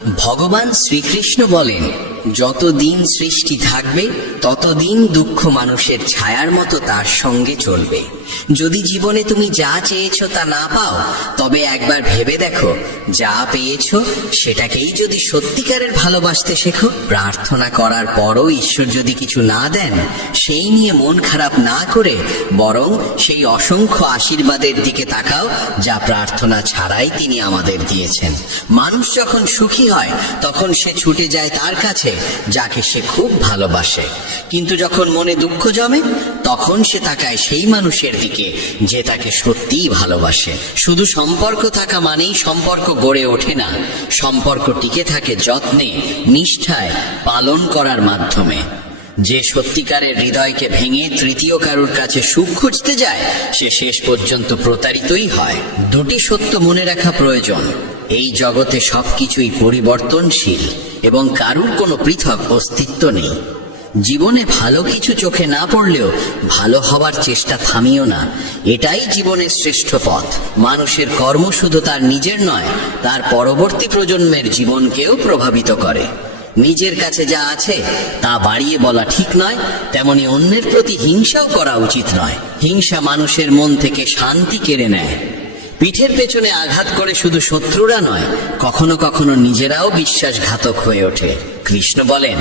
ভগবান শ্রীকৃষ্ণ বলেন, যতদিন সৃষ্টি থাকবে ততদিন দুঃখ মানুষের ছায়ার মতো তার সঙ্গে চলবে। যদি জীবনে তুমি যা চেয়েছো তা না পাও, তবে একবার ভেবে দেখো, যা পেয়েছো সেটাকেই যদি সত্যিকারের ভালোবাসতে শেখো। প্রার্থনা করার পরও ঈশ্বর যদি কিছু না দেন, সেই নিয়ে মন খারাপ না করে বরং সেই অসংখ্য আশীর্বাদের দিকে তাকাও, যা প্রার্থনা ছাড়াই তিনি আমাদের দিয়েছেন। মানুষ যখন সুখী হয় তখন সে ছুটে যায় তার কাছে যাকে সে খুব ভালোবাসে, কিন্তু যখন মনে দুঃখ জমে তখন সে তাকায় সেই মানুষের দিকে যে তাকে সত্যিই ভালোবাসে। শুধু সম্পর্ক থাকা মানেই সম্পর্ক গড়ে ওঠে না, সম্পর্ক টিকে থাকে যত্নে, নিষ্ঠায়, পালন করার মাধ্যমে। যে সত্যিকারের হৃদয়কে ভেঙে তৃতীয় কারুর কাছে সুখ খুঁজতে যায়, সে শেষ পর্যন্ত প্রতারিতই হয়। দুটি সত্য মনে রাখা প্রয়োজন: এই জগতে সবকিছুই পরিবর্তনশীল এবং কারুর কোনো পৃথক অস্তিত্ব নেই। জীবনে ভালো কিছু চোখে না পড়লেও ভালো হবার চেষ্টা থামিও না, এটাই জীবনের শ্রেষ্ঠ পথ। মানুষের কর্ম শুধু তার নিজের নয়, তার পরবর্তী প্রজন্মের জীবনকেও প্রভাবিত করে। নিজের কাছে যা আছে তা বাড়িয়ে বলা ঠিক নয়, তেমনি অন্যের প্রতি হিংসাও করা উচিত নয়। হিংসা মানুষের মন থেকে শান্তি কেড়ে নেয়। পিঠের পেছনে আঘাত করে শুধু শত্রুরা নয়, কখনো কখনো নিজেরাও বিশ্বাসঘাতক হয়ে ওঠে। কৃষ্ণ বলেন,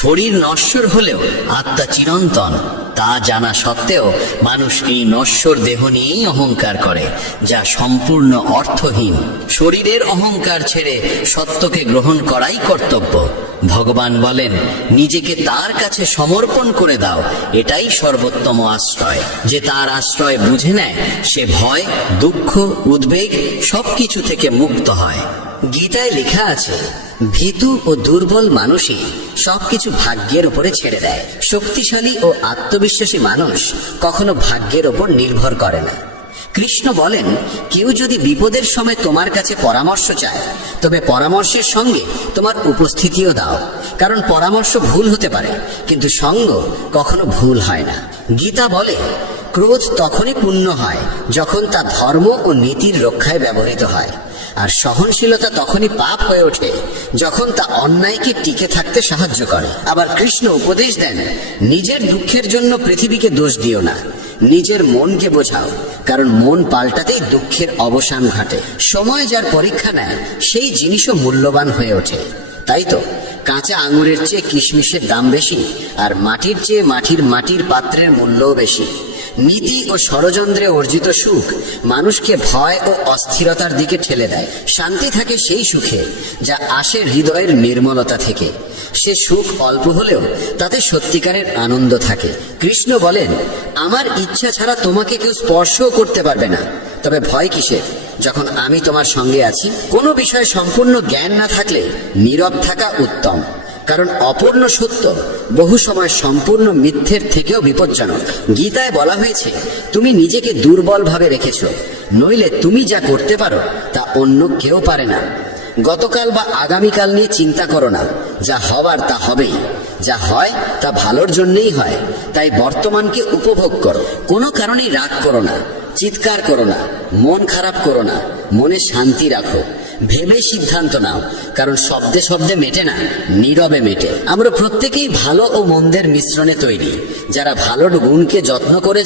শরীর নশ্বর হলেও আত্মা চিরন্তন। তা জানা সত্ত্বেও মানুষ এই নশ্বর দেহ নিয়েই অহংকার করে, যা সম্পূর্ণ অর্থহীন। শরীরের অহংকার ছেড়ে সত্যকে গ্রহণ করাই কর্তব্য। ভগবান বলেন, নিজেকে তার কাছে সমর্পণ করে দাও, এটাই সর্বোত্তম আশ্রয়। যে তার আশ্রয় বুঝে নেয়, সে ভয়, দুঃখ, উদ্বেগ সবকিছু থেকে মুক্ত হয়। গীতায় লেখা আছে, ভীতু ও দুর্বল মানুষই সবকিছু ভাগ্যের উপরে ছেড়ে দেয়। শক্তিশালী ও আত্মবিশ্বাসী মানুষ কখনো ভাগ্যের ওপর নির্ভর করে না। কৃষ্ণ বলেন, কেউ যদি বিপদের সময় তোমার কাছে পরামর্শ চায়, তবে পরামর্শের সঙ্গে তোমার উপস্থিতিও দাও, কারণ পরামর্শ ভুল হতে পারে, কিন্তু সঙ্গ কখনো ভুল হয় না। গীতা বলে, ক্রোধ তখনই পূর্ণ হয় যখন তা ধর্ম ও নীতির রক্ষায় ব্যবহৃত হয়, আর সহনশীলতা তখনই পাপ হয়ে ওঠে যখন তা অন্যায়কে টিকে থাকতে সাহায্য করে। আবার কৃষ্ণ উপদেশ দেন, নিজের দুঃখের জন্য পৃথিবীকে দোষ দিও না, নিজের মনকে বোঝাও, কারণ মন পাল্টাতেই দুঃখের অবসান ঘটে। সময় যার পরীক্ষা নেয়, সেই জিনিসও মূল্যবান হয়ে ওঠে। তাই তো কাঁচা আঙুরের চেয়ে কিশমিশের দাম বেশি, আর মাটির চেয়ে মাটির পাত্রের মূল্যও বেশি। নীতি ও ষড়যন্ত্রে অর্জিত সুখ মানুষকে ভয় ও অস্থিরতার দিকে ঠেলে দেয়। শান্তি থাকে সেই সুখে যা আসে হৃদয়ের নির্মলতা থেকে। সে সুখ অল্প হলেও তাতে সত্যিকারের আনন্দ থাকে। কৃষ্ণ বলেন, আমার ইচ্ছা ছাড়া তোমাকে কেউ স্পর্শও করতে পারবে না, তবে ভয় কিসের, যখন আমি তোমার সঙ্গে আছি। কোনো বিষয়ে সম্পূর্ণ জ্ঞান না থাকলে নীরব থাকা উত্তম, কারণ অপূর্ণ সত্য বহু সময় সম্পূর্ণ মিথ্যের থেকেও বিপজ্জনক। গীতায় বলা হয়েছে, তুমি নিজেকে দুর্বল ভাবে রেখেছ, নইলে তুমি যা করতে পারো তা অন্য কেউ পারে না। গতকাল বা আগামীকাল নিয়ে চিন্তা করো না, যা হবার তা হবেই, যা হয় তা ভালোর জন্যই হয়। তাই বর্তমানকে উপভোগ করো। কোনো কারণেই রাগ করো না, চিৎকার করো না, মন খারাপ করো না, মনে শান্তি রাখো। ভেবে সিদ্ধান্ত নাও, কারণ শব্দে শব্দে মেটে না, নীরবে মেটে। আমরা প্রত্যেকেই ভালো ও মন্দের মিশ্রণে তৈরি। যারা ভালোর গুণকে যত্ন করে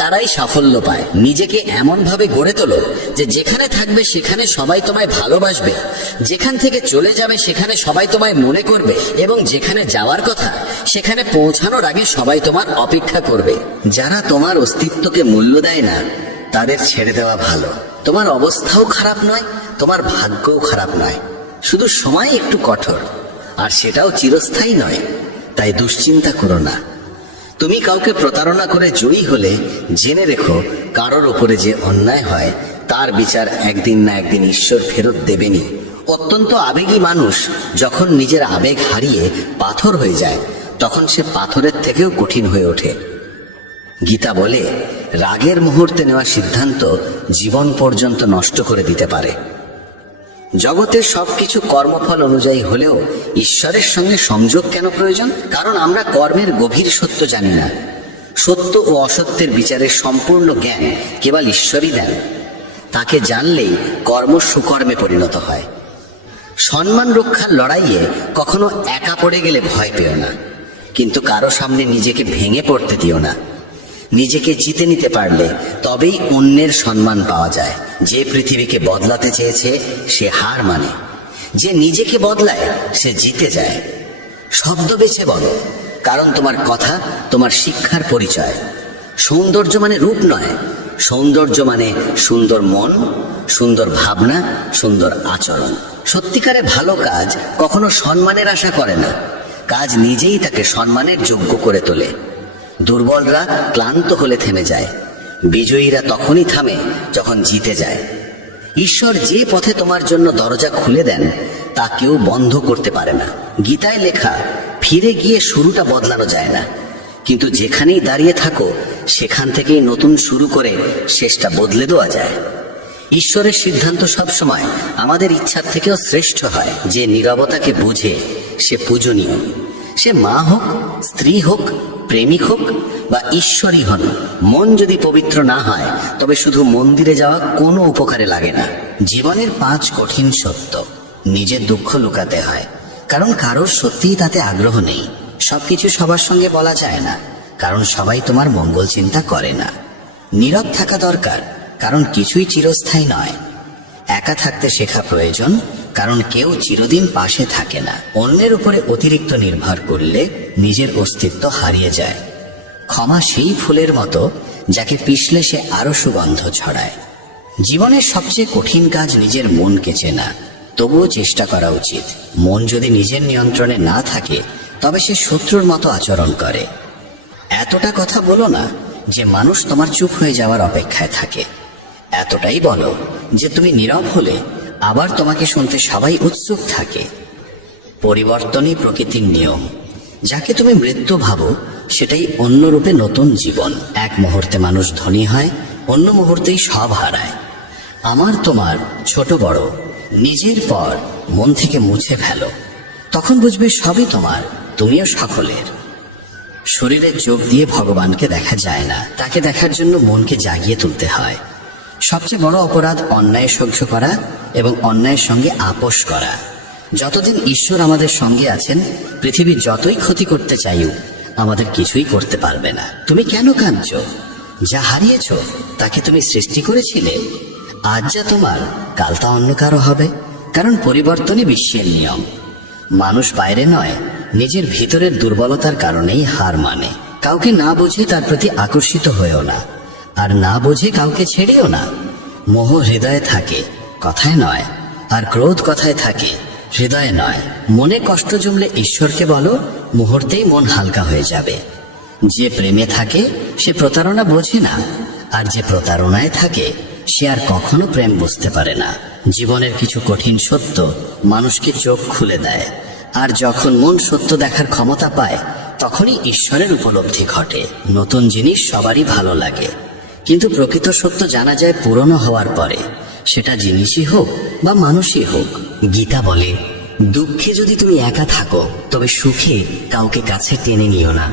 তারাই সাফল্য পায়। নিজেকে এমন ভাবে গড়ে তোলো যে যেখানে থাকবে সেখানে সবাই তোমায় ভালোবাসবে, যেখান থেকে চলে যাবে সেখানে সবাই তোমায় মনে করবে, এবং যেখানে যাওয়ার কথা সেখানে পৌঁছানোর আগে সবাই তোমার অপেক্ষা করবে। যারা তোমার অস্তিত্বকে মূল্য দেয় না, তাদের ছেড়ে দেওয়া ভালো। তোমার অবস্থাও খারাপ নয়, তোমার ভাগ্যও খারাপ নয়, শুধু সময় একটু কঠোর, আর সেটাও চিরস্থায়ী নয়। তাই দুশ্চিন্তা করো না। তুমি কাউকে প্রতারণা করে জয়ী হলে জেনে রেখো, কারোর ওপরে যে অন্যায় হয় তার বিচার একদিন না একদিন ঈশ্বর ফেরত দেবেনি। অত্যন্ত আবেগী মানুষ যখন নিজের আবেগ হারিয়ে পাথর হয়ে যায়, তখন সে পাথরের থেকেও কঠিন হয়ে ওঠে। গীতা বলে, রাগের মুহূর্তে নেওয়া সিদ্ধান্ত জীবন পর্যন্ত নষ্ট করে দিতে পারে। জগতের সবকিছু কর্মফল অনুযায়ী হলেও ঈশ্বরের সঙ্গে সংযোগ কেন প্রয়োজন? কারণ আমরা কর্মের গভীর সত্য জানি না। সত্য ও অসত্যের বিচারের সম্পূর্ণ জ্ঞান কেবল ঈশ্বরই দেন। তাকে জানলেই কর্ম সুকর্মে পরিণত হয়। সম্মান রক্ষার লড়াইয়ে কখনো একা পড়ে গেলে ভয় পেও না, কিন্তু কারো সামনে নিজেকে ভেঙে পড়তে দিও না। নিজেকে জিতে নিতে পারলে তবেই অন্যের সম্মান পাওয়া যায়। যে পৃথিবীকে বদলাতে চেয়েছে সে হার মানে, যে নিজেকে বদলায় সে জিতে যায়। শব্দ বেছে বলো, কারণ তোমার কথা তোমার শিক্ষার পরিচয়। সৌন্দর্য মানে রূপ নয়, সৌন্দর্য মানে সুন্দর মন, সুন্দর ভাবনা, সুন্দর আচরণ। সত্যিকারে ভালো কাজ কখনো সম্মানের আশা করে না, কাজ নিজেই তাকে সম্মানের যোগ্য করে তোলে। দুর্বলরা ক্লান্ত হলে থেমে যায়, বিজয়ীরা তখনই থামে যখন জিতে যায়। ঈশ্বর যে পথে তোমার জন্য দরজা খুলে দেন তা কেউ বন্ধ করতে পারে না। গীতায় লেখা, ফিরে গিয়ে শুরুটা বদলানো যায় না, কিন্তু যেখানেই দাঁড়িয়ে থাকো সেখান থেকেই নতুন শুরু করে শেষটা বদলে দেওয়া যায়। ঈশ্বরের সিদ্ধান্ত সবসময় আমাদের ইচ্ছার থেকেও শ্রেষ্ঠ হয়। যে নীরবতাকে বুঝে সে পূজনীয়। সে মা হোক, স্ত্রী হোক, প্রেমিক হোক বা ঈশ্বরই হন, মন যদি পবিত্র না হয় তবে শুধু মন্দিরে যাওয়া কোনো উপকারে লাগে না। জীবনের 5 কঠিন সত্য। নিজের দুঃখ লুকাতে হয়, কারণ কারোর সত্যিই তাতে আগ্রহ নেই। সবকিছু সবার সঙ্গে বলা যায় না, কারণ সবাই তোমার মঙ্গল চিন্তা করে না। নীরব থাকা দরকার, কারণ কিছুই চিরস্থায়ী নয়। একা থাকতে শেখা প্রয়োজন, কারণ কেউ চিরদিন পাশে থাকে না। অন্যের উপরে অতিরিক্ত নির্ভর করলে নিজের অস্তিত্ব হারিয়ে যায়। ক্ষমা সেই ফুলের মতো যাকে পিষলে সে আরো সুগন্ধ ছড়ায়। জীবনের সবচেয়ে কঠিন কাজ নিজের মনকে চেনা, তবুও চেষ্টা করা উচিত। মন যদি নিজের নিয়ন্ত্রণে না থাকে তবে সে শত্রুর মতো আচরণ করে। এতটা কথা বলো না যে মানুষ তোমার চুপ হয়ে যাওয়ার অপেক্ষায় থাকে। এতটাই বলো যে তুমি নীরব হলে আবার তোমাকে শুনতে সবাই উৎসুক থাকে। পরিবর্তনই প্রকৃতির নিয়ম। যাকে তুমি মৃত্যু ভাবো সেটাই অন্য রূপে নতুন জীবন। এক মুহূর্তে মানুষ ধনী হয়, অন্য মুহূর্তেই সব হারায়। আমার তোমার ছোট বড় নিজের পর মন থেকে মুছে ফেলো, তখন বুঝবে সবই তোমার, তুমিও সকলের। শরীরের চোখ দিয়ে ভগবানকে দেখা যায় না, তাকে দেখার জন্য মনকে জাগিয়ে তুলতে হয়। সবচেয়ে বড় অপরাধ অন্যায় সহ্য করা এবং অন্যায়ের সঙ্গে আপোষ করা। যতদিন ঈশ্বর আমাদের সঙ্গে আছেন, পৃথিবী যতই ক্ষতি করতে চাইও আমাদের কিছুই করতে পারবে না। তুমি কেন কাঁদছো? যা হারিয়েছ তাকে তুমি সৃষ্টি করেছিলে। আজ যা তোমার, কাল তা অন্য কারো হবে, কারণ পরিবর্তনই বিশ্বের নিয়ম। মানুষ বাইরে নয়, নিজের ভিতরের দুর্বলতার কারণেই হার মানে। কাউকে না বুঝে তার প্রতি আকর্ষিত হয়েও না, আর না বুঝে কাউকে ছেড়েও না। মোহ হৃদয়ে থাকে, কথায় নয়, আর ক্রোধ কথায় থাকে, হৃদয়ে নয়। মনে কষ্ট জমলে ঈশ্বরকে বলো, মুহূর্তেই মন হালকা হয়ে যাবে। যে প্রেমে থাকে সে প্রতারণা বোঝে না, আর যে প্রতারণায় থাকে সে আর কখনো প্রেম বুঝতে পারে না। জীবনের কিছু কঠিন সত্য মানুষকে চোখ খুলে দেয়, আর যখন মন সত্য দেখার ক্ষমতা পায় তখনই ঈশ্বরের উপলব্ধি ঘটে। নতুন জিনিস সবারই ভালো লাগে, কিন্তু প্রকৃত সত্য জানা যায় পুরনো হওয়ার পরে, সেটা জিনিসই হোক বা মানুষই হোক। গীতা বলে, দুঃখে যদি তুমি একা থাকো তবে সুখে কাউকে কাছে টেনে নিও না।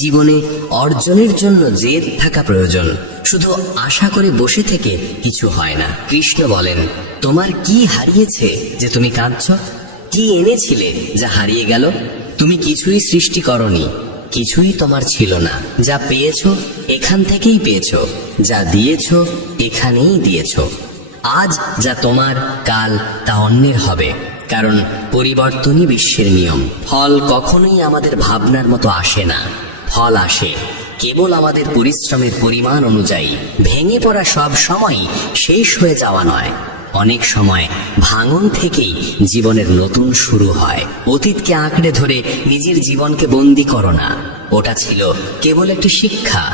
জীবনে অর্জনের জন্য জেদ থাকা প্রয়োজন, শুধু আশা করে বসে থেকে কিছু হয় না। কৃষ্ণ বলেন, তোমার কি হারিয়েছে যে তুমি কাঁদছো? কি এনেছিলে যা হারিয়ে গেল? তুমি কিছুই সৃষ্টি করনি, কিছুই তোমার ছিল না। যা পেয়েছো এখান থেকেই পেয়েছো, যা দিয়েছো এখানেই দিয়েছো। আজ যা তোমার, কাল তা অন্যের হবে, কারণ পরিবর্তনই বিশ্বের নিয়ম। ফল কখনোই আমাদের ভাবনার মতো আসে না, ফল আসে কেবল আমাদের পরিশ্রমের পরিমাণ অনুযায়ী। ভেঙে পড়া সব সময় শেষ হয়ে যাওয়া নয়, অনেক সময় ভাঙন থেকেই জীবনের নতুন শুরু হয়। অতীতকে আঁকড়ে ধরে নিজের জীবনকে বন্দী করো না, ওটা ছিল কেবল একটি শিক্ষা,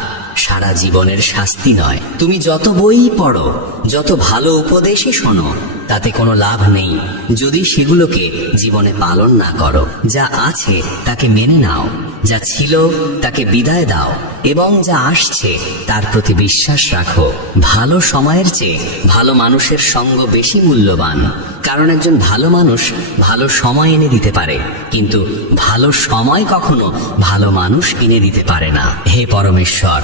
সারা জীবনের শাস্তি নয়। তুমি যত বই পড়ো, যত ভালো উপদেশই শোনো, তাতে কোনো লাভ নেই যদি সেগুলোকে জীবনে পালন না করো। যা আছে তাকে মেনে নাও, যা ছিল তাকে বিদায় দাও, এবং যা আসছে তার প্রতি বিশ্বাস রাখো। ভালো সময়ের চেয়ে ভালো মানুষের সঙ্গ বেশি মূল্যবান, কারণ একজন ভালো মানুষ ভালো সময় এনে দিতে পারে, কিন্তু ভালো সময় কখনো ভালো মানুষ এনে দিতে পারে না। হে পরমেশ্বর,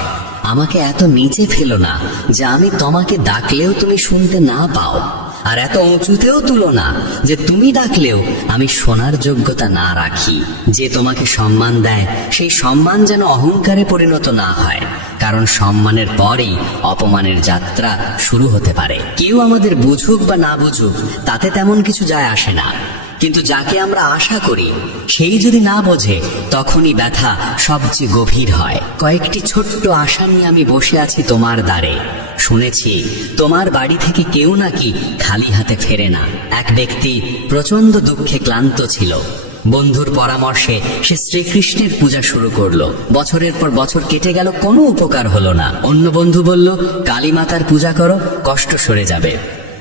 আমাকে এত নিচে ফেলো না যে আমি তোমাকে ডাকলেও তুমি শুনতে না পাও। আর এত উঁচুতেও তুলো না যে তুমি ডাকলেও আমি শোনার যোগ্যতা না রাখি। যে তোমাকে সম্মান দেয় সেই সম্মান যেন অহংকারে পরিণত না হয়, কারণ সম্মানের পরেই অপমানের যাত্রা শুরু হতে পারে। কেউ আমাদের বুঝুক বা না বুঝুক তাতে তেমন কিছু যায় আসে না, কিন্তু যাকে আমরা আশা করি সেই যদি না বোঝে তখনই ব্যথা সবচেয়ে গভীর হয়। কয়েকটি ছোট্ট আশা নিয়ে আমি বসে আছি তোমার দ্বারে। শুনেছি তোমার বাড়ি থেকে কেউ নাকি খালি হাতে ফেরে না। এক ব্যক্তি প্রচন্ড দুঃখে ক্লান্ত ছিল। বন্ধুর পরামর্শে সে শ্রীকৃষ্ণের পূজা শুরু করলো। বছরের পর বছর কেটে গেল, কোনো উপকার হলো না। অন্য বন্ধু বলল, কালী মাতার পূজা করো, কষ্ট সরে যাবে।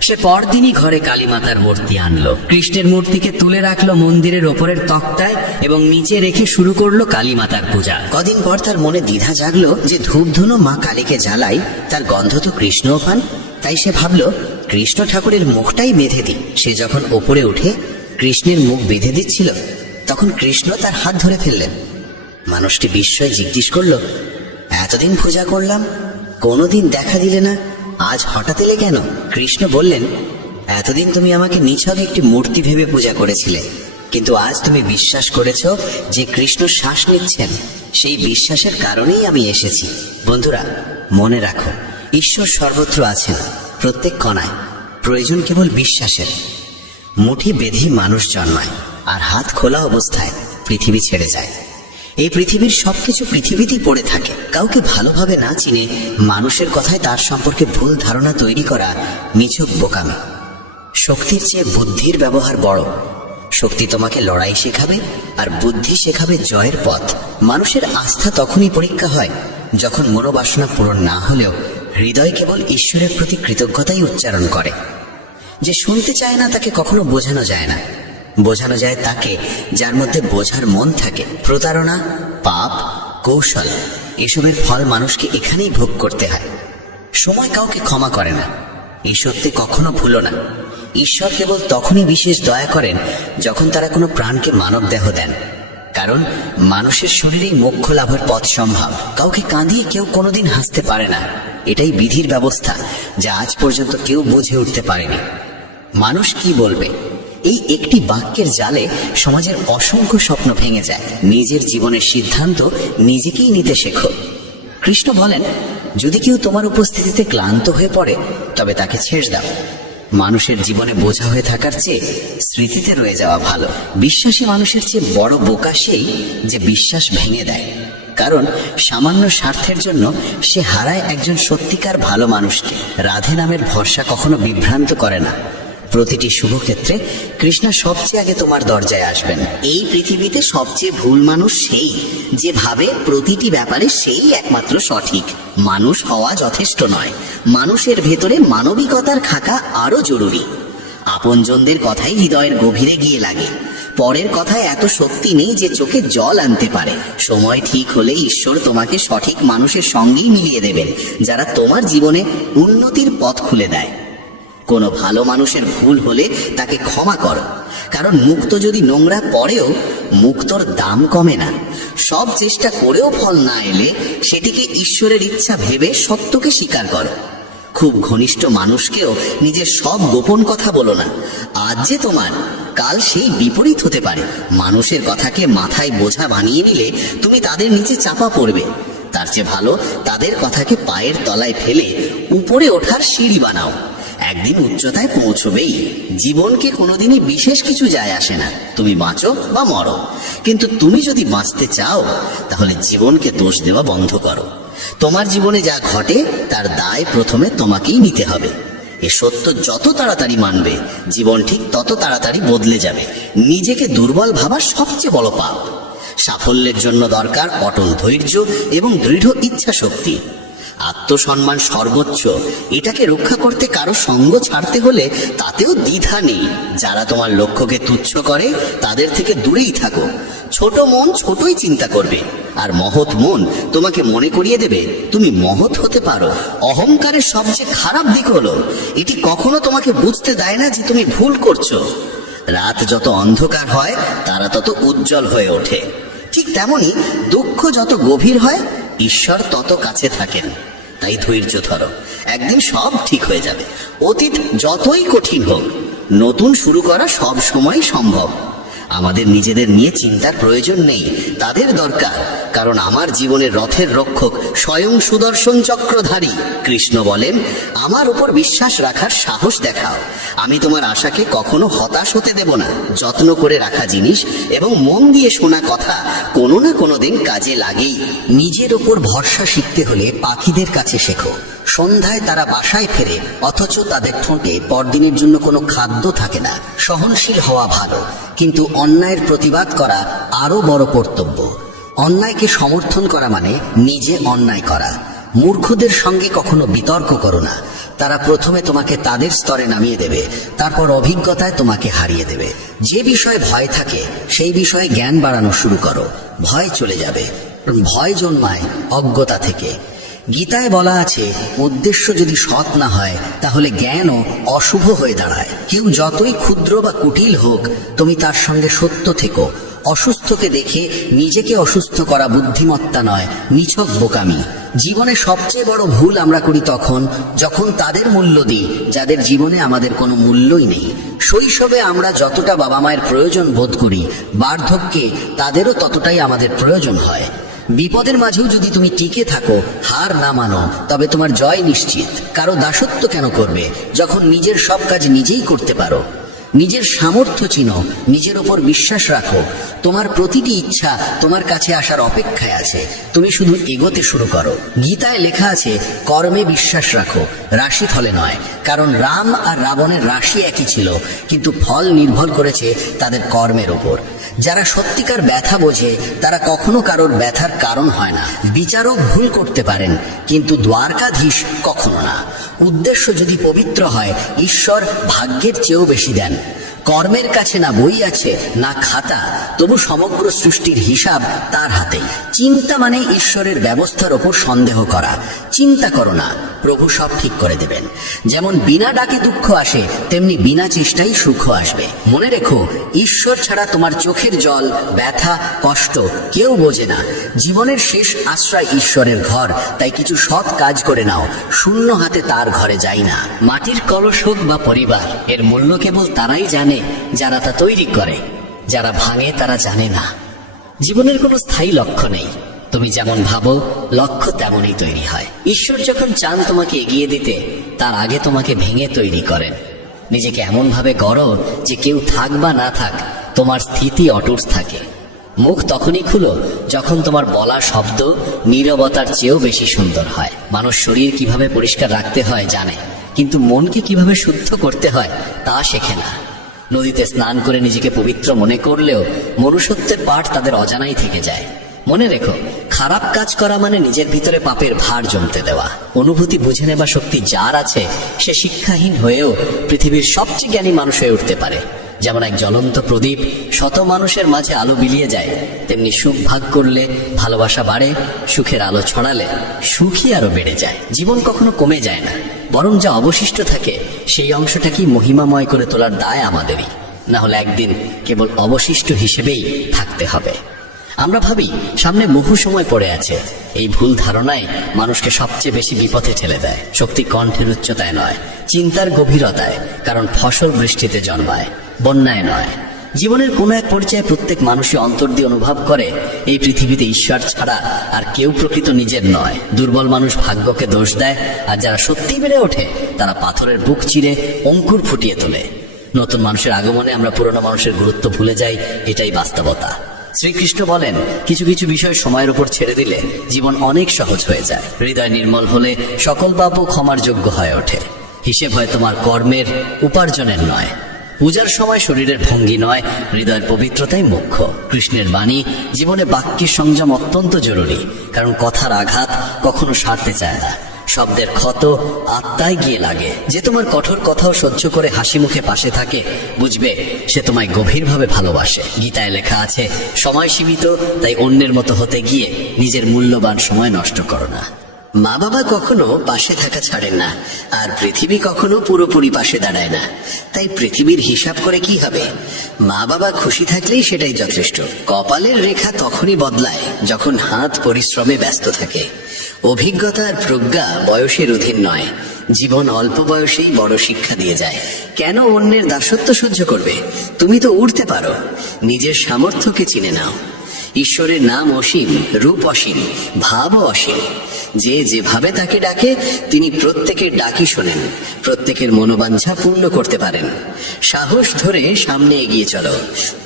সে পরদিনই ঘরে কালী মাতার মূর্তি আনলো। কৃষ্ণের মূর্তিকে তুলে রাখলো মন্দিরের ওপরের তক্তায় এবং নিচে রেখে শুরু করলো কালী মাতার পূজা। কদিন পর তার মনে দ্বিধা জাগলো যে ধূপধুনো মা কালীকে জ্বালাই, তার গন্ধ তো কৃষ্ণও পান। তাই সে ভাবলো কৃষ্ণ ঠাকুরের মুখটাই বেঁধে দিই। সে যখন ওপরে উঠে কৃষ্ণের মুখ বেঁধে দিচ্ছিল তখন কৃষ্ণ তার হাত ধরে ফেললেন। মানুষটি বিস্ময়ে জিজ্ঞেস করলো, এতদিন পূজা করলাম, কোনোদিন দেখা দিলে না, আজ হঠাৎ এলে কেন? কৃষ্ণ বললেন, এতদিন তুমি আমাকে নিছক একটি মূর্তি ভেবে পূজা করেছিলে, কিন্তু আজ তুমি বিশ্বাস করেছ যে কৃষ্ণ শ্বাস নিচ্ছেন। সেই বিশ্বাসের কারণেই আমি এসেছি। বন্ধুরা, মনে রাখো, ঈশ্বর সর্বত্র আছেন, প্রত্যেক কণায়। প্রয়োজন কেবল বিশ্বাসের। মুঠি বেঁধে মানুষ জন্মায়, আর হাত খোলা অবস্থায় পৃথিবী ছেড়ে যায়। এই পৃথিবীর সবকিছু পৃথিবীতেই পড়ে থাকে। কাউকে ভালোভাবে না চিনে মানুষের কথায় তার সম্পর্কে ভুল ধারণা তৈরি করা নিছক বোকামি। শক্তির চেয়ে বুদ্ধির ব্যবহার বড়। শক্তি তোমাকে লড়াই শেখাবে, আর বুদ্ধি শেখাবে জয়ের পথ। মানুষের আস্থা তখনই পরীক্ষা হয় যখন মনোবাসনা পূরণ না হলেও হৃদয় কেবল ঈশ্বরের প্রতি কৃতজ্ঞতাই উচ্চারণ করে। যে শুনতে চায় না তাকে কখনো বোঝানো যায় না। বোঝানো যায় তাকে যার মধ্যে বোঝার মন থাকে। প্রতারণা, পাপ, কৌশল, এসবের ফল মানুষকে এখানেই ভোগ করতে হয়। সময় কাউকে ক্ষমা করে না, এই সত্যি কখনো ভুলো না। ঈশ্বর কেবল তখনই বিশেষ দয়া করেন যখন তারা কোনো প্রাণকে মানব দেহ দেন, কারণ মানুষের শরীরেই মোক্ষ লাভের পথ সম্ভব। কাউকে কাঁদিয়ে কেউ কোনোদিন হাসতে পারে না। এটাই বিধির ব্যবস্থা, যা আজ পর্যন্ত কেউ বুঝে উঠতে পারেনি। মানুষ কি বলবে, এই একটি বাক্যের জালে সমাজের অসংখ্য স্বপ্ন ভেঙে যায়। নিজের জীবনের সিদ্ধান্ত নিজেকেই নিতে শেখো। কৃষ্ণ বলেন, যদি কেউ তোমার উপস্থিতিতে ক্লান্ত হয়ে পড়ে তবে তাকে ছেড়ে দাও। মানুষের জীবনে বোঝা হয়ে থাকার চেয়ে স্মৃতিতে রয়ে যাওয়া ভালো। বিশ্বাসী মানুষের চেয়ে বড় বোকা সেই যে বিশ্বাস ভেঙে দেয়, কারণ সামান্য স্বার্থের জন্য সে হারায় একজন সত্যিকার ভালো মানুষকে। রাধে নামের ভরসা কখনো বিভ্রান্ত করে না। প্রতিটি শুভ ক্ষেত্রে কৃষ্ণ সবচেয়ে আগে তোমার দরজায় আসবেন। এই পৃথিবীতে সবচেয়ে ভুল মানুষ সেই যে ভাবে প্রতিটি ব্যাপারে সেই একমাত্র সঠিক। মানুষ হওয়া যথেষ্ট নয়, মানুষের ভেতরে মানবিকতার থাকা আরো জরুরি। আপনজনদের কথাই হৃদয়ের গভীরে গিয়ে লাগে। পরের কথায় এত শক্তি নেই যে চোখে জল আনতে পারে। সময় ঠিক হলে ঈশ্বর তোমাকে সঠিক মানুষের সঙ্গেই মিলিয়ে দেবেন, যারা তোমার জীবনে উন্নতির পথ খুলে দেয়। কোনো ভালো মানুষের ভুল হলে তাকে ক্ষমা করো, কারণ মুক্ত যদি নোংরা পড়েও মুক্তর দাম কমে না। সব চেষ্টা করেও ফল না এলে সেটিকে ঈশ্বরের ইচ্ছা ভেবে সত্যকে স্বীকার করো। খুব ঘনিষ্ঠ মানুষকেও নিজের সব গোপন কথা বলো না। আজ যে তোমার, কাল সেই বিপরীত হতে পারে। মানুষের কথাকে মাথায় বোঝা বানিয়ে নিলে তুমি তাদের নিচে চাপা পড়বে। তার চেয়ে ভালো তাদের কথাকে পায়ের তলায় ফেলে উপরে ওঠার সিঁড়ি বানাও। একদিন উচ্চতায় পৌঁছবেই। জীবনকে কোনোদিনই বিশেষ কিছু যায় আসে না, তুমি বাঁচো বা মরো। কিন্তু তুমি যদি বাঁচতে চাও তাহলে জীবনকে দোষ দেওয়া বন্ধ করো। তোমার জীবনে যা ঘটে তার দায় প্রথমে তোমাকেই নিতে হবে। এ সত্য যত তাড়াতাড়ি মানবে, জীবন ঠিক তত তাড়াতাড়ি বদলে যাবে। নিজেকে দুর্বল ভাবা সবচেয়ে বড় পাপ। সাফল্যের জন্য দরকার অটল ধৈর্য এবং দৃঢ় ইচ্ছা শক্তি। আত্মসম্মান সর্বোচ্চ, এটাকে রক্ষা করতে কারো সঙ্গ ছাড়তে হলে তাতেও দ্বিধা নেই। যারা তোমার লক্ষ্যকে তুচ্ছ করে তাদের থেকে দূরেই থাকো। ছোট মন ছোটই চিন্তা করবে, আর মহৎ মন তোমাকে মনে করিয়ে দেবে তুমি মহৎ হতে পারো। অহংকারের সবচেয়ে খারাপ দিক হলো এটি কখনো তোমাকে বুঝতে দেয় না যে তুমি ভুল করছো। রাত যত অন্ধকার হয় তারা তত উজ্জ্বল হয়ে ওঠে। ঠিক তেমনি দুঃখ যত গভীর হয় ঈশ্বর তত কাছে থাকেন। তাই তাই ধৈর্য ধরো, একদিন সব ঠিক হয়ে যাবে। অতীত যতই কঠিন হোক, নতুন শুরু করা সব সময় সম্ভব। আমাদের নিজেদের নিয়ে চিন্তার প্রয়োজন নেই, তাদের দরকার, কারণ আমার জীবনের রথের রক্ষক স্বয়ং সুদর্শন চক্রধারী। কৃষ্ণ বলেন, আমার উপর বিশ্বাস রাখার সাহস দেখাও, আমি তোমার আশাকে কখনো হতাশ হতে দেব না। যত্ন করে রাখা জিনিস এবং মন দিয়ে শোনা কথা কোনো না কোনো দিন কাজে লাগেই। নিজের ওপর ভরসা শিখতে হলে পাখিদের কাছে শেখো। সন্ধ্যায় তারা বাসায় ফেরে, অথচ তাদের ঠোঁটে পরদিনের জন্য কোনো খাদ্য থাকে না। সহনশীল হওয়া ভালো, কিন্তু অন্যায়ের প্রতিবাদ করা আরো বড় কর্তব্য। অন্যায়কে সমর্থন করা মানে নিজে অন্যায় করা। মূর্খদের সঙ্গে কখনো বিতর্ক করো না, তারা প্রথমে তোমাকে তাদের স্তরে নামিয়ে দেবে, তারপর অভিজ্ঞতায় তোমাকে হারিয়ে দেবে। যে বিষয়ে ভয় থাকে সেই বিষয়ে জ্ঞান বাড়ানো শুরু করো, ভয় চলে যাবে। ভয় জন্মায় অজ্ঞতা থেকে। গীতায় বলা আছে, উদ্দেশ্য যদি সৎ না হয় তাহলে জ্ঞানও অশুভ হয়ে দাঁড়ায়। কেউ যতই ক্ষুদ্র বা কুটিল হোক, তুমি তার সঙ্গে সত্য থেকো। অসুস্থকে দেখে নিজেকে অসুস্থ করা বুদ্ধিমত্তা নয়, নিছক বোকামি। জীবনে সবচেয়ে বড় ভুল আমরা করি তখন যখন তাদের মূল্য দিই যাদের জীবনে আমাদের কোনো মূল্যই নেই। শৈশবে আমরা যতটা বাবা মায়ের প্রয়োজন বোধ করি, বার্ধক্যে তাদেরও ততটাই আমাদের প্রয়োজন হয়। বিপদের মাঝেও যদি তুমি টিকে থাকো, হার না মানো, তবে তোমার জয় নিশ্চিত। কারো দাসত্ব কেন করবে যখন নিজের সব কাজ নিজেই করতে পারো? নিজের সামর্থ্য চিনো, নিজের ওপর বিশ্বাস রাখো। তোমার প্রতিটি ইচ্ছা তোমার কাছে আসার অপেক্ষায় আছে, তুমি শুধু এগোতে শুরু করো। গীতায় লেখা আছে, কর্মে বিশ্বাস রাখো, রাশিফলে নয়। কারণ রাম আর রাবণের রাশি একই ছিল, কিন্তু ফল নির্ভর করেছে তাদের কর্মের ওপর। যারা সত্যিকার ব্যথা বোঝে তারা কখনো কারোর ব্যথার কারণ হয় না। বিচারক ভুল করতে পারেন, কিন্তু দ্বারকাধীশ কখনো না। উদ্দেশ্য যদি পবিত্র হয়, ঈশ্বর ভাগ্যের চেয়েও বেশি দেন। কর্মের কাছে না বই আছে না খাতা, তবু সমগ্র সৃষ্টির হিসাব তার হাতেই। চিন্তা মানে ঈশ্বরের ব্যবস্থার ওপর সন্দেহ করা। চিন্তা করো না, প্রভু সব ঠিক করে দেবেন। যেমন বিনা ডাকে দুঃখ আসে, তেমনি বিনা চেষ্টাই সুখ আসবে। মনে রেখো, ঈশ্বর ছাড়া তোমার চোখের জল, ব্যথা, কষ্ট কেউ বোঝে না। জীবনের শেষ আশ্রয় ঈশ্বরের ঘর, তাই কিছু সৎ কাজ করে নাও, শূন্য হাতে তার ঘরে যাই না। মাটির কলস হোক বা পরিবার, এর মূল্য কেবল তারাই জানে যারা তা তৈরি করে। যারা ভাঙে তারা জানে না। জীবনের কোনো স্থায়ী লক্ষ্য নেই, তুমি যেমন ভাবো লক্ষ্য তেমনই তৈরি হয়। ঈশ্বর যখন চান তোমাকে এগিয়ে দিতে, তার আগে তোমাকে ভেঙে তৈরি করেন। নিজেকে এমন ভাবে গড়ো যে কেউ থাক বা না থাক, তোমার স্থিতি অটুট থাকে। মুখ তখনই খুলো যখন তোমার বলা শব্দ নীরবতার চেয়েও বেশি সুন্দর হয়। মানুষ শরীর কিভাবে পরিষ্কার রাখতে হয় জানে, কিন্তু মনকে কিভাবে শুদ্ধ করতে হয় তা শেখে না। নদীতে স্নান করে নিজেকে পবিত্র মনে করলেও মনুষ্যত্বের পাঠ তাদের অজানাই থেকে যায়। মনে রেখো, খারাপ কাজ করা মানে নিজের ভিতরে পাপের ভার জমতে দেওয়া। অনুভূতি বুঝে নেবা শক্তি যার আছে, সে শিক্ষাহীন হয়েও পৃথিবীর সবচেয়ে জ্ঞানী মানুষ হয়ে উঠতে পারে। যেমন এক জ্বলন্ত প্রদীপ শত মানুষের মাঝে আলো বিলিয়ে যায়, তেমনি সুখ ভাগ করলে ভালোবাসা বাড়ে, সুখের আলো ছড়ালে সুখই আরো বেড়ে যায়। জীবন কখনো কমে যায় না, বরং যা অবশিষ্ট থাকে সেই অংশটাকেই মহিমাময় করে তোলার দায় আমাদেরই। না হলে একদিন কেবল অবশিষ্ট হিসেবেই থাকতে হবে। আমরা ভাবি সামনে বহু সময় পড়ে আছে। এই ভুল ধারণায় মানুষকে সবচেয়ে বেশি বিপথে ঠেলে দেয়। শক্তি কণ্ঠের উচ্চতায় নয়, চিন্তার গভীরতায়। কারণ ফসল বৃষ্টিতে জন্মায়, বন্যায় নয়। জীবনের কোনো এক পর্যায়ে প্রত্যেক মানুষই অন্তর দিয়ে অনুভব করে এই পৃথিবীতে ঈশ্বর ছাড়া আর কেউ প্রকৃত নিজের নয়। দুর্বল মানুষ ভাগ্যকে দোষ দেয়, আর যারা সত্যি বেড়ে ওঠে তারা পাথরের বুক চিরে অঙ্কুর ফুটিয়ে তোলে। নতুন মানুষের আগমনে আমরা পুরনো মানুষের গুরুত্ব ভুলে যাই, এটাই বাস্তবতা। শ্রীকৃষ্ণ বলেন, কিছু কিছু বিষয় সময়ের উপর ছেড়ে দিলে জীবন অনেক সহজ হয়ে যায়। হৃদয় নির্মল হলে সকল পাপও ক্ষমার যোগ্য হয়ে ওঠে। হিসেব হয় তোমার কর্মের, উপার্জনের নয়। পূজার সময় শরীরের ভঙ্গি নয়, হৃদয়ের পবিত্রতাই মুখ্য। কৃষ্ণের বাণী, জীবনে বাক্যের সংযম অত্যন্ত জরুরি। কারণ কথার আঘাত কখনো সারতে চায় না, শব্দের ক্ষত আত্মায় গিয়ে লাগে। যে তোমার কঠোর কথাও সহ্য করে হাসি মুখে পাশে থাকে, বুঝবে সে তোমায় গভীরভাবে ভালোবাসে। গীতায় লেখা আছে, সময় সীমিত, তাই অন্যের মতো হতে গিয়ে নিজের মূল্যবান সময় নষ্ট করো না। মা বাবা কখনো পাশে থাকা ছাড়েন না, আর পৃথিবী কখনো পুরোপুরি পাশে দাঁড়ায় না। তাই পৃথিবীর হিসাব করে কি হবে? মা বাবা খুশি থাকলেই সেটাই যথেষ্ট। কপালের রেখা তখনই বদলায় যখন হাত পরিশ্রমে ব্যস্ত থাকে। অভিজ্ঞতা আর প্রজ্ঞা বয়সের অধীন নয়। জীবন অল্প বয়সেই বড় শিক্ষা দিয়ে যায়। কেন অন্যের দাসত্ব সহ্য করবে? তুমি তো উড়তে পারো। নিজের সামর্থ্যকে চিনে নাও। ঈশ্বরের নাম অসীম, রূপ অসীম, ভাবও অসীম। যে যেভাবে তাকে ডাকে তিনি প্রত্যেকের ডাকি শোনেন, প্রত্যেকের মনোবাঞ্ছা পূর্ণ করতে পারেন। সাহস ধরে সামনে এগিয়ে চলো।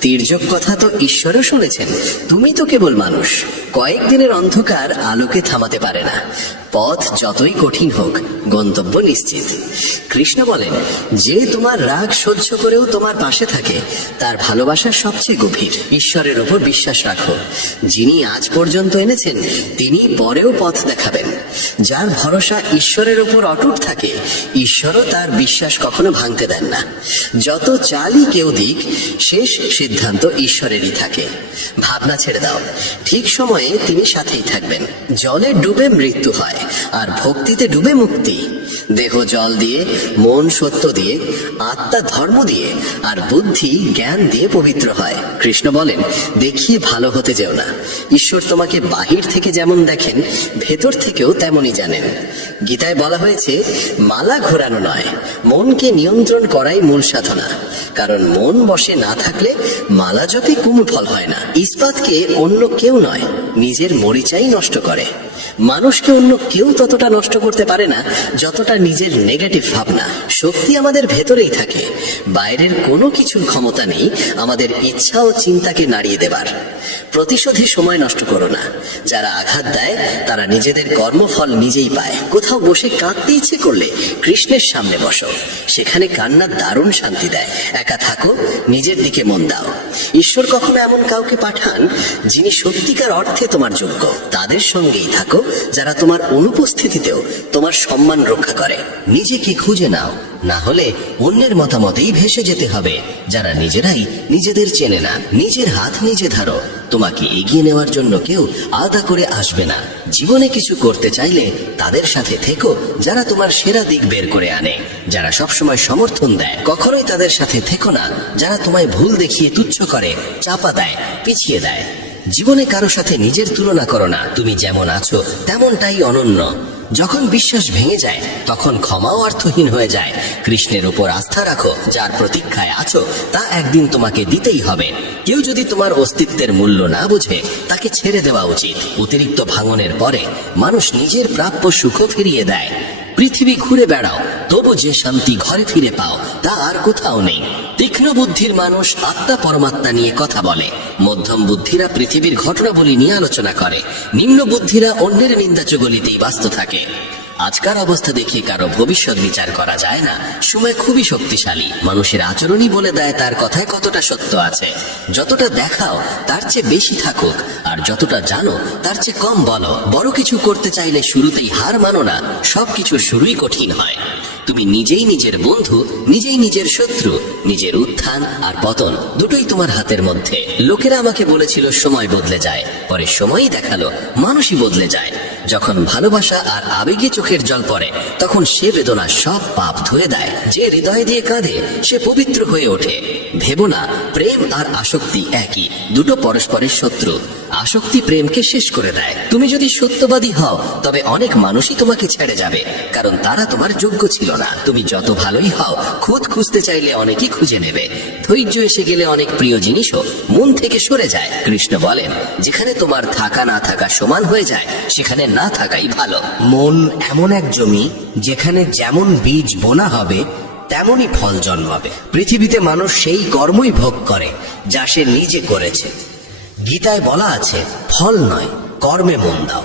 তির্যক কথা তো ঈশ্বরও শুনেছেন, তুমি তো কেবল মানুষ। কয়েকদিনের অন্ধকার আলোকে থামাতে পারে না। পথ যতই কঠিন হোক, গন্তব্য নিশ্চিত। কৃষ্ণ বলেন, যে তোমার রাগ সহ্য করেও তোমার পাশে থাকে তার ভালোবাসা সবচেয়ে গভীর। ঈশ্বরের ওপর বিশ্বাস রাখো। যিনি আজ পর্যন্ত এনেছেন তিনি পরেও পথ দেখাবেন। যার ভরসা ঈশ্বরের ওপর অটুট থাকে, ঈশ্বরও তার বিশ্বাস কখনো ভাঙতে দেন না। যত চালই কেউ দিক, শেষ সিদ্ধান্ত ঈশ্বরেরই থাকে। ভাবনা ছেড়ে দাও, ঠিক সময়ে তিনি সাথেই থাকবেন। জলে ডুবে মৃত্যু হয়, আর ভক্তিতে ডুবে মুক্তি। দেহ জল দিয়ে, মন সত্য দিয়ে, আত্মা ধর্ম দিয়ে, আর বুদ্ধি জ্ঞান দিয়ে পবিত্র হয়। কৃষ্ণ বলেন, দেখিয়ে ভালো হতে যেও না। ঈশ্বর তোমাকে বাহির থেকে যেমন দেখেন, ভেতর থেকেও তেমনই জানেন। গীতায় বলা হয়েছে, মালা ঘোরানো নয়, মনকে নিয়ন্ত্রণ করাই মূল সাধনা। কারণ মন বশে না থাকলে মালা জপে কুমু ফল হয় না। ইস্পাতকে অন্য কেউ নয়, নিজের মরিচাই নষ্ট করে। মানুষকে অন্য কেউ ততটা নষ্ট করতে পারে না যতটা নিজের নেগেটিভ ভাবনা। শক্তি আমাদের ভেতরেই থাকে। বাইরের কোনো কিছুর ক্ষমতা নেই আমাদের ইচ্ছা ও চিন্তাকে নাড়িয়ে দেবার। প্রতিশোধে সময় নষ্ট করো না। যারা আঘাত দেয় তারা নিজেদের কর্মফল নিজেই পায়। কোথাও বসে কাঁদতে ইচ্ছে করলে কৃষ্ণের সামনে বসো, সেখানে কান্না দারুণ শান্তি দেয়। একা থাকো, নিজের দিকে মন দাও। ঈশ্বর কখনো এমন কাউকে পাঠান যিনি সত্যিকার অর্থে তোমার যোগ্য। তাদের সঙ্গেই থাকো যারা তোমার অনুপস্থিতিতেও তোমার সম্মান রক্ষা করে। নিজেকে খুঁজে নাও, না হলে অন্যের মতামতেই ভেসে যেতে হবে। যারা নিজেরাই নিজেদের চেনে না, নিজের হাত নিজে ধরো। তোমাকে এগিয়ে নেওয়ার জন্য কেউ আলাদা করে আসবে না। জীবনে কিছু করতে চাইলে তাদের সাথে থেকো যারা তোমার সেরা দিক বের করে আনে, যারা সবসময় সমর্থন দেয়। কখনোই তাদের সাথে থেকো না যারা তোমায় ভুল দেখিয়ে তুচ্ছ করে, চাপা দেয়, পিছিয়ে দেয়। জীবনে কারো সাথে নিজের তুলনা করো না। তুমি যেমন আছো তেমনটাই অনন্য। যখন বিশ্বাস ভেঙে যায় তখন ক্ষমাও অর্থহীন হয়ে যায়। কৃষ্ণের উপর আস্থা রাখো। যার প্রতীক্ষায় আছো তা একদিন তোমাকে দিতেই হবে। কেউ যদি তোমার অস্তিত্বের মূল্য না বুঝে তাকে ছেড়ে দেওয়া উচিত। অতিরিক্ত ভাঙনের পরে মানুষ নিজের প্রাপ্য সুখ ফিরিয়ে দেয়। পৃথিবী ঘুরে বেড়াও, তবু যে শান্তি ঘরে ফিরে পাও তা আর কোথাও নেই। তীক্ষ্ণ বুদ্ধির মানুষ আত্মা পরমাত্মা নিয়ে কথা বলে। মধ্যম বুদ্ধিরা পৃথিবীর ঘটনাবলী নিয়ে আলোচনা করে। নিম্ন বুদ্ধিরা অন্যের নিন্দাচুগলিতেই ব্যস্ত থাকে। আজকার অবস্থা দেখে কারো ভবিষ্যৎ বিচার করা যায় না। সময় খুবই শক্তিশালী। মানুষের আচরণই বলে দেয় তার কথায় কতটা সত্য আছে। যতটা দেখাও তার চেয়ে বেশি থাকুক, আর যতটা জানো তার চেয়ে কম বলো। বড় কিছু করতে চাইলে শুরুতেই হার মানো না। সবকিছুর শুরুই কঠিন হয়। তুমি নিজেই নিজের বন্ধু, নিজেই নিজের শত্রু। নিজের উত্থান আর পতন দুটোই তোমার হাতের মধ্যে। লোকেরা আমাকে বলেছিল সময় বদলে যায়, পরে সময়ই দেখালো মানুষই বদলে যায়। যখন ভালোবাসা আর আবেগে চোখের জল পড়ে তখন সে বেদনা সব পাপ ধুয়ে দেয়। যে হৃদয় দিয়ে কাঁদে সে পবিত্র হয়ে ওঠে। ভেবো না প্রেম আর আসক্তি একই, দুটো পরস্পরের শত্রু। আসক্তি প্রেমকে শেষ করে দেয়। তুমি যদি সত্যবাদী হও তবে অনেক মানুষই তোমাকে ছেড়ে যাবে, কারণ তারা তোমার যোগ্য ছিল না। তুমি যত ভালোই হও, খুঁত খুঁজতে চাইলে অনেকেই খুঁজে নেবে। ধৈর্য এসে গেলে অনেক প্রিয় জিনিসও মন থেকে সরে যায়। কৃষ্ণ বলেন, যেখানে তোমার থাকা না থাকা সমান হয়ে যায় সেখানে না থাকাই ভালো। মন এমন এক জমি যেখানে যেমন বীজ বোনা হবে তেমনই ফল জন্মাবে। পৃথিবীতে মানুষ সেই কর্মই ভোগ করে যা সে নিজে করেছে। গীতায় বলা আছে, ফল নয় কর্মে মন দাও।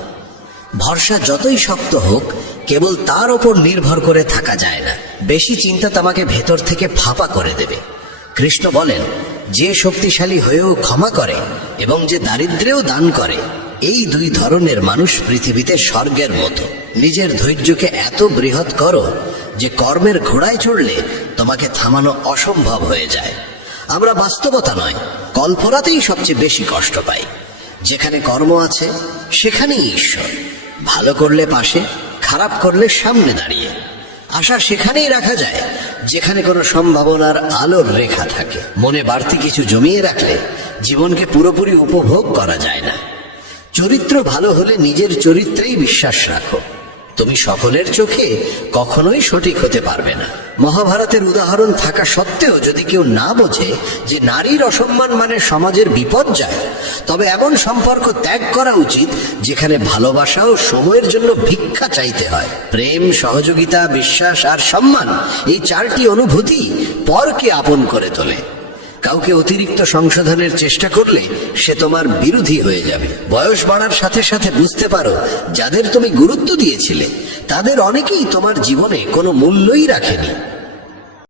ভরসা যতই শক্ত হোক, কেবল তার ওপর নির্ভর করে থাকা যায় না। বেশি চিন্তা তোমাকে ভেতর থেকে ফাঁপা করে দেবে। কৃষ্ণ বলেন, যে শক্তিশালী হয়েও ক্ষমা করে এবং যে দারিদ্র্যেও দান করে, এই দুই ধরনের মানুষ পৃথিবীতে স্বর্গের মতো। নিজের ধৈর্যকে এত বৃহৎ করো যে কর্মের ঘোড়ায় চড়লে তোমাকে থামানো অসম্ভব হয়ে যায়। আমরা বাস্তবতা নয়, কল্পনাতেই সবচেয়ে বেশি কষ্ট পাই। যেখানে কর্ম আছে সেখানেই ঈশ্বর। ভালো করলে পাশে, খারাপ করলে সামনে দাঁড়িয়ে। আশা সেখানেই রাখা যায় যেখানে কোনো সম্ভাবনার আলোর রেখা থাকে। মনে বাড়তি কিছু জমিয়ে রাখলে জীবনকে পুরোপুরি উপভোগ করা যায় না। চরিত্র ভালো হলে নিজের চরিত্রেই বিশ্বাস রাখো। তুমি সকলের চোখে কখনোই সঠিক হতে পারবে না। মহাভারতের উদাহরণ থাকা সত্ত্বেও যদি কেউ না বোঝে যে নারীর অসম্মান মানে সমাজের বিপর্যয়, তবে এমন সম্পর্ক ত্যাগ করা উচিত যেখানে ভালোবাসা ও সময়ের জন্য ভিক্ষা চাইতে হয়। প্রেম, সহযোগিতা, বিশ্বাস আর সম্মান, এই চারটি অনুভূতি পরকে আপন করে তোলে। কাউকে অতিরিক্ত সংশোধনের চেষ্টা করলে সে তোমার বিরোধী হয়ে যাবে। বয়স বাড়ার সাথে সাথে বুঝতে পারো যাদের তুমি গুরুত্ব দিয়েছিলে তাদের অনেকেই তোমার জীবনে কোনো মূল্যই রাখেনি।